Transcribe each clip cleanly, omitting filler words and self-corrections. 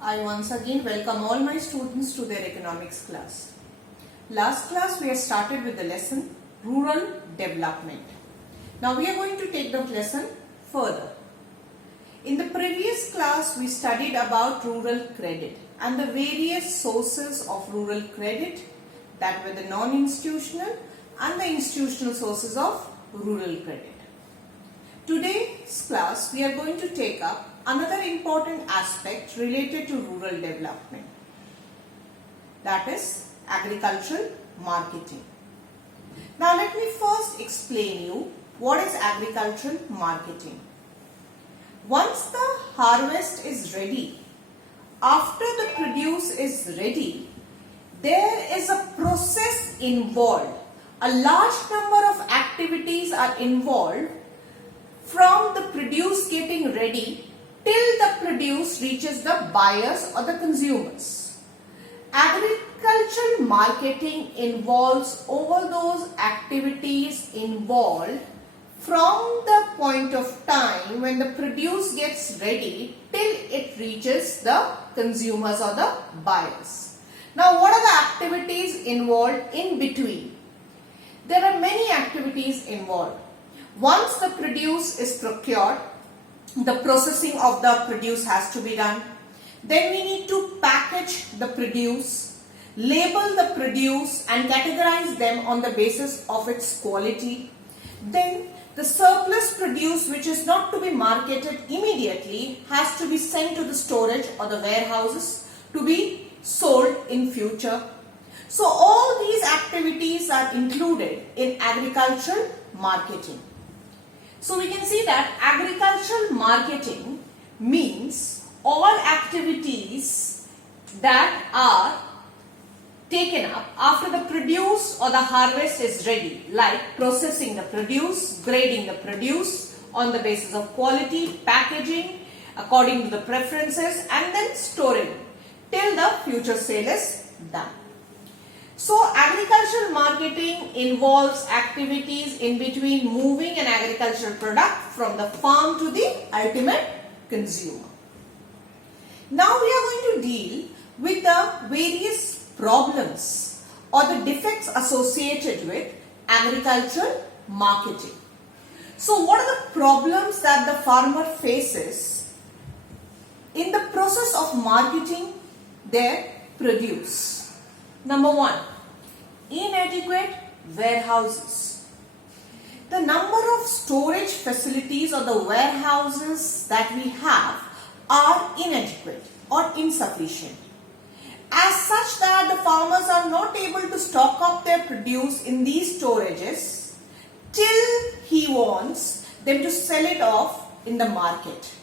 I once again welcome all my students to their economics class. Last class we have started with the lesson Rural Development. Now we are going to take the lesson further. In the previous class we studied about rural credit and the various sources of rural credit, that were the non-institutional and the institutional sources of rural credit. Today's class we are going to take up another important aspect related to rural development, that is agricultural marketing. Now let me first explain you what is agricultural marketing. Once the harvest is ready, after the produce is ready, there is a process involved. A large number of activities are involved from the produce getting ready till the produce reaches the buyers or the consumers. Agricultural marketing involves all those activities involved from the point of time when the produce gets ready till it reaches the consumers or the buyers. Now what are the activities involved in between? There are many activities involved. Once the produce is procured, the processing of the produce has to be done. Then we need to package the produce, label the produce and categorize them on the basis of its quality. Then the surplus produce, which is not to be marketed immediately, has to be sent to the storage or the warehouses to be sold in future. So all these activities are included in agricultural marketing. So we can see that agricultural marketing means all activities that are taken up after the produce or the harvest is ready, like processing the produce, grading the produce on the basis of quality, packaging according to the preferences, and then storing till the future sale is done. So agricultural marketing involves activities in between moving an agricultural product from the farm to the ultimate consumer. Now we are going to deal with the various problems or the defects associated with agricultural marketing. So what are the problems that the farmer faces in the process of marketing their produce? Number one, inadequate warehouses. The number of storage facilities or the warehouses that we have are inadequate or insufficient. As such that the farmers are not able to stock up their produce in these storages till he wants them to sell it off in the market.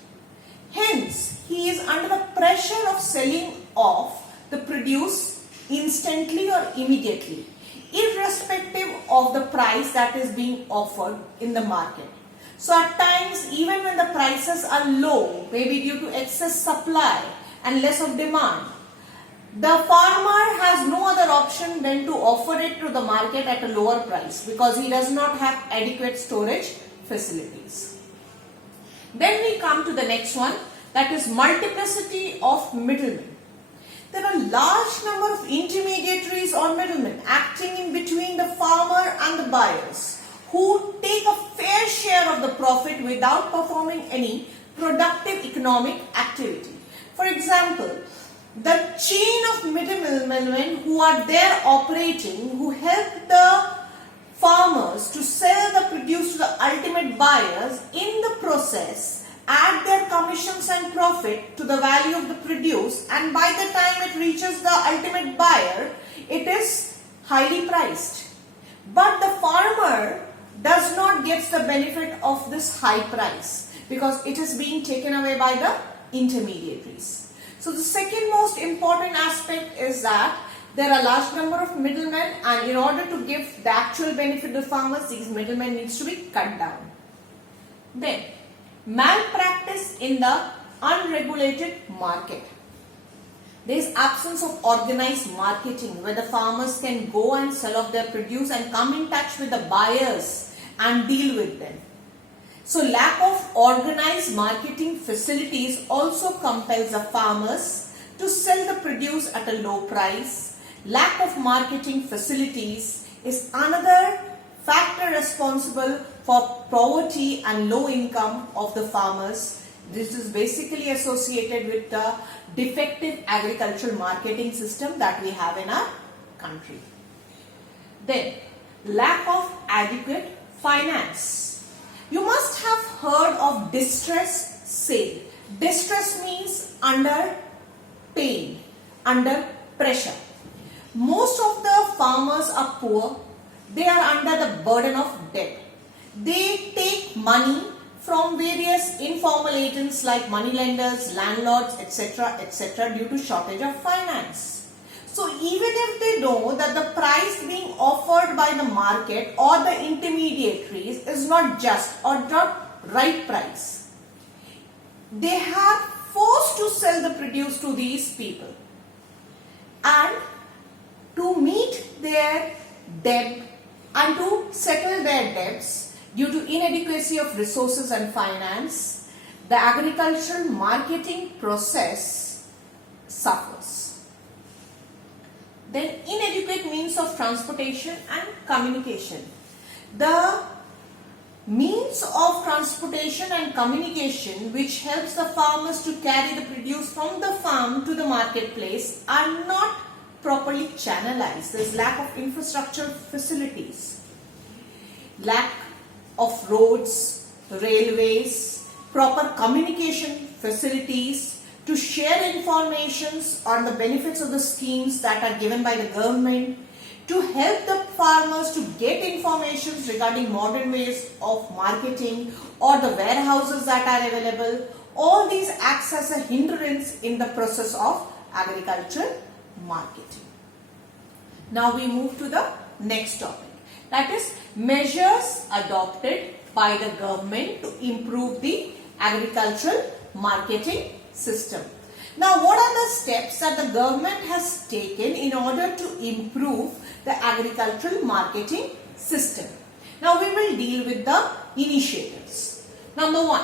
Hence, he is under the pressure of selling off the produce instantly or immediately, irrespective of the price that is being offered in the market. So at times, even when the prices are low, maybe due to excess supply and less of demand, the farmer has no other option than to offer it to the market at a lower price because he does not have adequate storage facilities. Then we come to the next one, that is multiplicity of middlemen. There are large number of intermediaries or middlemen acting in between the farmer and the buyers who take a fair share of the profit without performing any productive economic activity. For example, the chain of middlemen who are there operating, who help the farmers to sell the produce to the ultimate buyers, in the process add their commissions and profit to the value of the produce, and by the time it reaches the ultimate buyer, it is highly priced. But the farmer does not get the benefit of this high price because it is being taken away by the intermediaries. So the second most important aspect is that there are a large number of middlemen, and in order to give the actual benefit to the farmers, these middlemen needs to be cut down. Then malpractice in the unregulated market. There is absence of organized marketing where the farmers can go and sell off their produce and come in touch with the buyers and deal with them. So lack of organized marketing facilities also compels the farmers to sell the produce at a low price. Lack of marketing facilities is another factor responsible for poverty and low income of the farmers. This is basically associated with the defective agricultural marketing system that we have in our country. Then, lack of adequate finance. You must have heard of distress sale. Distress means under pain, under pressure. Most of the farmers are poor. They are under the burden of debt. They take money from various informal agents like moneylenders, landlords, etc. due to shortage of finance. So even if they know that the price being offered by the market or the intermediaries is not just or not right price, they are forced to sell the produce to these people. And to meet their debt and to settle their debts due to inadequacy of resources and finance, the agricultural marketing process suffers. Then inadequate means of transportation and communication. The means of transportation and communication which helps the farmers to carry the produce from the farm to the marketplace are not properly channelized. There is lack of infrastructure facilities, lack of roads, railways, proper communication facilities to share informations on the benefits of the schemes that are given by the government, to help the farmers to get information regarding modern ways of marketing or the warehouses that are available. All these acts as a hindrance in the process of agricultural marketing. Now we move to the next topic, that is measures adopted by the government to improve the agricultural marketing system. Now what are the steps that the government has taken in order to improve the agricultural marketing system? Now we will deal with the initiatives. Number 1,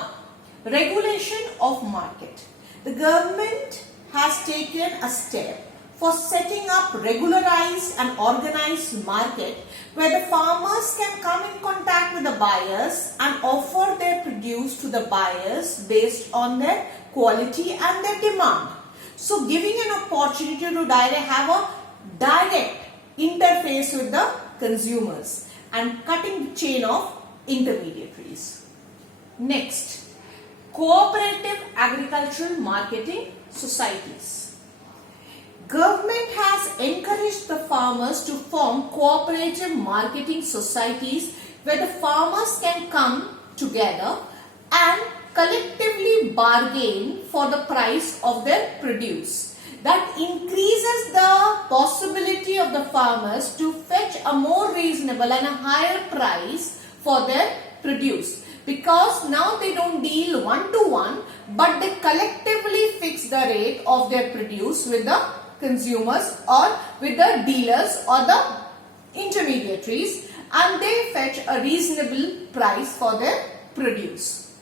regulation of market. The government has taken a step for setting up regularized and organized market where the farmers can come in contact with the buyers and offer their produce to the buyers based on their quality and their demand. So giving an opportunity to have a direct interface with the consumers and cutting the chain of intermediaries. Next, cooperative agricultural marketing societies. Government has encouraged the farmers to form cooperative marketing societies where the farmers can come together and collectively bargain for the price of their produce. That increases the possibility of the farmers to fetch a more reasonable and a higher price for their produce, because now they don't deal one-to-one, but they collectively fix the rate of their produce with the consumers or with the dealers or the intermediaries, and they fetch a reasonable price for their produce.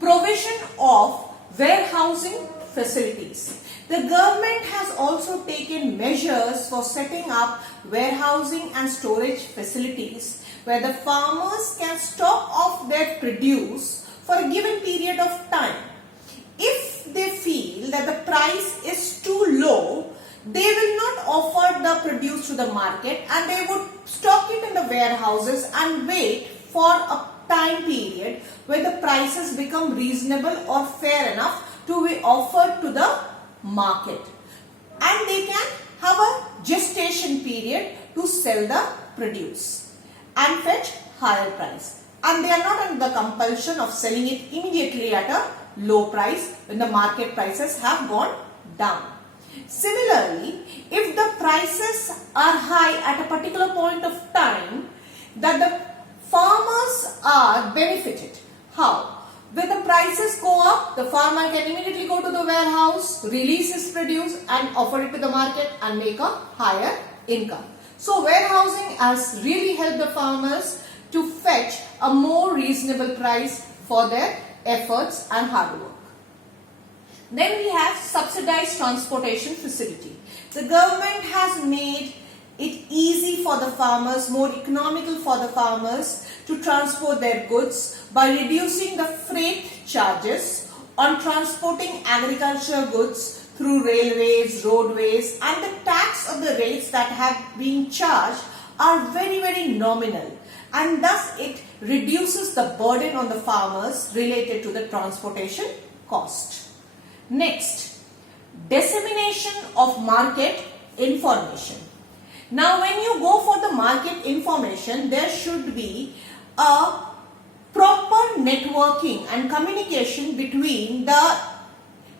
Provision of warehousing facilities. The government has also taken measures for setting up warehousing and storage facilities where the farmers can stock off their produce for a given period of time. If they feel that the price is too low, they will not offer the produce to the market and they would stock it in the warehouses and wait for a time period where the prices become reasonable or fair enough to be offered to the market, and they can have a gestation period to sell the produce and fetch higher price, and they are not under the compulsion of selling it immediately at a low price when the market prices have gone down. Similarly, if the prices are high at a particular point of time, that the farmers are benefited. How? When the prices go up, the farmer can immediately go to the warehouse, release his produce and offer it to the market and make a higher income. So warehousing has really helped the farmers to fetch a more reasonable price for their efforts and hard work. Then we have subsidy subsidized transportation facility. The government has made it easy for the farmers, more economical for the farmers to transport their goods by reducing the freight charges on transporting agricultural goods through railways, roadways, and the tax of the rates that have been charged are very nominal, and thus it reduces the burden on the farmers related to the transportation cost. Next, dissemination of market information. Now when you go for the market information, there should be a proper networking and communication between the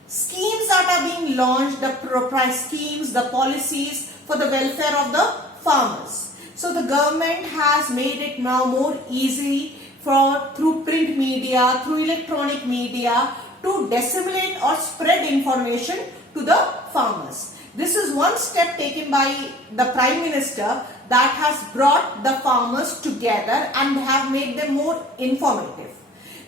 schemes that are being launched, the price schemes, the policies for the welfare of the farmers. So the government has made it now more easy through print media, through electronic media to disseminate or spread information to the farmers. This is one step taken by the Prime Minister that has brought the farmers together and have made them more informative.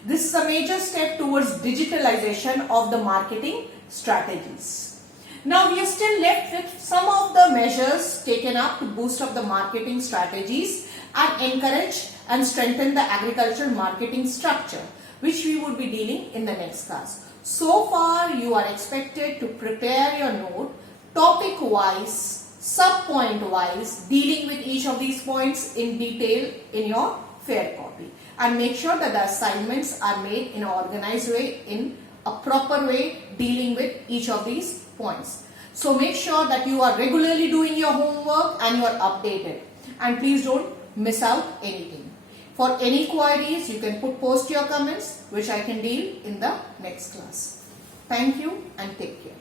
This is a major step towards digitalization of the marketing strategies. Now we are still left with some of the measures taken up to boost up the marketing strategies and encourage and strengthen the agricultural marketing structure, which we would be dealing in the next class. So far you are expected to prepare your note topic wise, sub point wise, dealing with each of these points in detail in your fair copy, and make sure that the assignments are made in an organized way, in a proper way, dealing with each of these points. So make sure that you are regularly doing your homework and you are updated, and please don't miss out anything. For any queries, you can post your comments, which I can deal in the next class. Thank you and take care.